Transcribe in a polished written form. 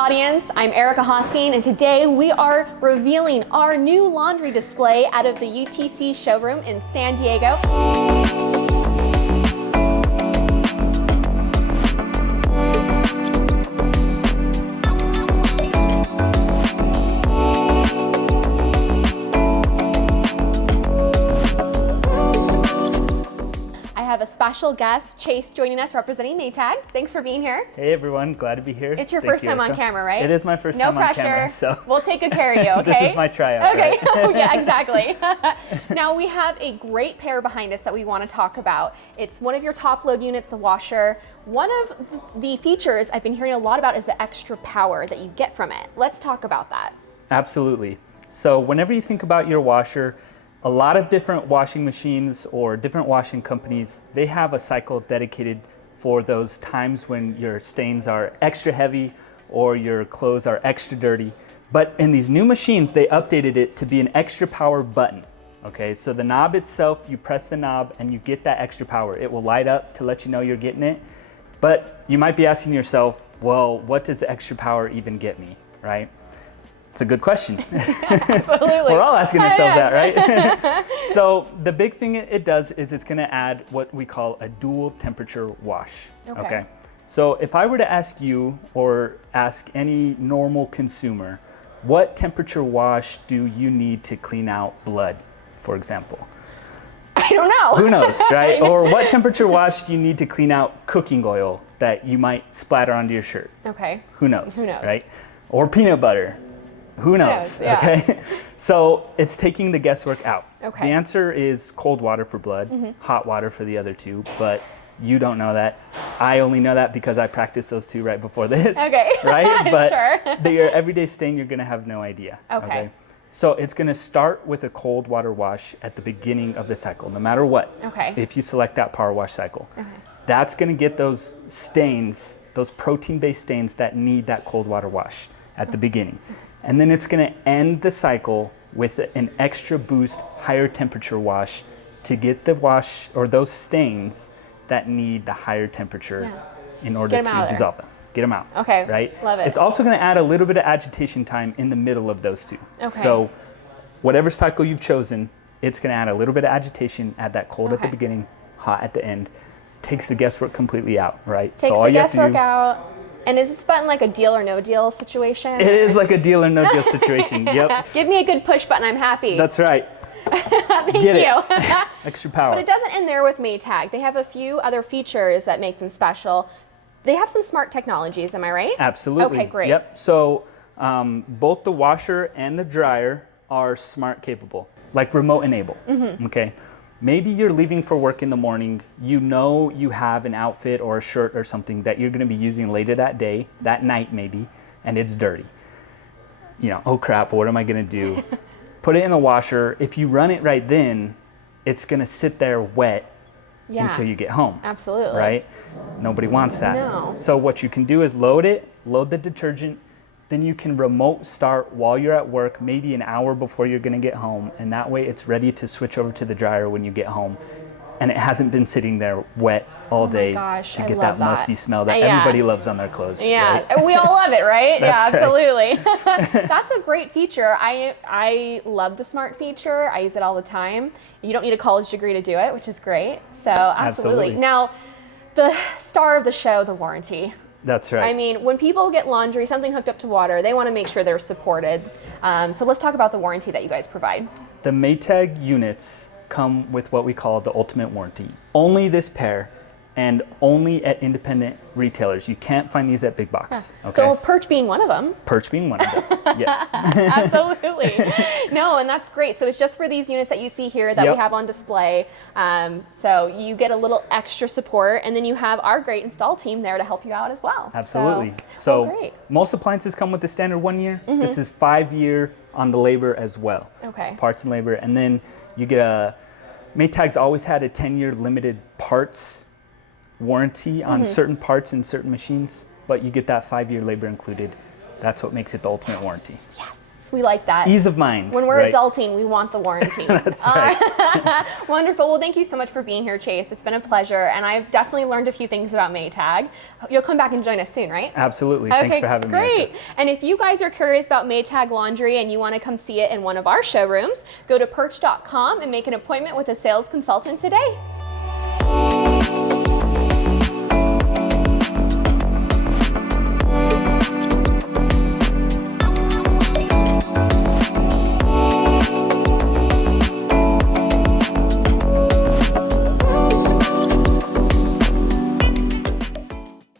audience. I'm Erika Hosking, and today we are revealing our new laundry display out of the UTC showroom in San Diego. I have a special guest, Chase, joining us representing Maytag. Thanks for being here. Hey everyone, glad to be here. It's your first time on camera, right? It is my first time on camera, so. We'll take good care of you, okay? This is my tryout, okay. right? Oh, yeah, exactly. Now we have a great pair behind us that we want to talk about. It's one of your top load units, the washer. One of the features I've been hearing a lot about is the extra power that you get from it. Let's talk about that. Absolutely. So whenever you think about your washer, a lot of different washing machines or different washing companies, they have a cycle dedicated for those times when your stains are extra heavy or your clothes are extra dirty. But in these new machines, they updated it to be an extra power button. Okay, so the knob itself, you press the knob and you get that extra power. It will light up to let you know you're getting it. But you might be asking yourself, well, what does the extra power even get me, right? It's a good question. Absolutely. We're all asking ourselves that, right? So the big thing it does is it's gonna add what we call a dual temperature wash, okay? So if I were to ask you or ask any normal consumer, what temperature wash do you need to clean out blood, for example? I don't know. Who knows, right? Or what temperature wash do you need to clean out cooking oil that you might splatter onto your shirt? Okay. Who knows? Who knows? Right? Or peanut butter. Who knows? Yeah. Okay. So it's taking the guesswork out. Okay. The answer is cold water for blood, hot water for the other two, but you don't know that. I only know that because I practiced those two right before this. Okay. Right? But Sure. your everyday stain, you're gonna have no idea. Okay. So it's gonna start with a cold water wash at the beginning of the cycle, no matter what. Okay. If you select that power wash cycle. Okay. That's gonna get those stains, those protein-based stains that need that cold water wash at the beginning. And then it's gonna end the cycle with an extra boost, higher temperature wash to get the wash or those stains that need the higher temperature in order to dissolve them. Get them out. Okay, right? Love it. It's also gonna add a little bit of agitation time in the middle of those two. Okay. So whatever cycle you've chosen, it's gonna add a little bit of agitation, add that cold at the beginning, hot at the end, takes the guesswork completely out, right? Takes the guesswork out. And is this button like a deal or no deal situation? It is like a deal or no deal situation, yep. Give me a good push button, I'm happy. That's right. Thank Get you. It. Extra power. But it doesn't end there with Maytag. They have a few other features that make them special. They have some smart technologies, am I right? Absolutely. Okay, great. Yep, so both the washer and the dryer are smart capable, like remote enable, okay? Maybe you're leaving for work in the morning, you know you have an outfit or a shirt or something that you're gonna be using later that day, that night maybe, and it's dirty. You know, oh crap, what am I gonna do? Put it in the washer. If you run it right then, it's gonna sit there wet until you get home. Absolutely. Right? Nobody wants that. No. So what you can do is load the detergent, then you can remote start while you're at work, maybe an hour before you're gonna get home, and that way it's ready to switch over to the dryer when you get home. And it hasn't been sitting there wet all day to get that musty smell that everybody loves on their clothes. Yeah, right? We all love it, right? That's absolutely. That's a great feature. I love the smart feature. I use it all the time. You don't need a college degree to do it, which is great. So absolutely. Now, the star of the show, the warranty. That's right. I mean, when people get laundry, something hooked up to water, they want to make sure they're supported. So let's talk about the warranty that you guys provide. The Maytag units come with what we call the ultimate warranty. Only this pair and only at independent retailers. You can't find these at big box. Yeah. Okay? So PIRCH being one of them. PIRCH being one of them, yes. Absolutely. No, and that's great. So it's just for these units that you see here that we have on display. So you get a little extra support, and then you have our great install team there to help you out as well. Absolutely. So most appliances come with the standard 1 year. This is 5 year on the labor as well. Okay. Parts and labor. And then you get Maytag's always had a 10-year limited parts warranty on certain parts and certain machines, but you get that 5-year labor included. That's what makes it the ultimate warranty. Yes. Yes, we like that. Ease of mind. When we're right? adulting, we want the warranty. That's right. Wonderful. Well, thank you so much for being here, Chase. It's been a pleasure, and I've definitely learned a few things about Maytag. You'll come back and join us soon, right? Absolutely. Okay, Thanks for having me. great. And if you guys are curious about Maytag laundry and you want to come see it in one of our showrooms, go to PIRCH.com and make an appointment with a sales consultant today.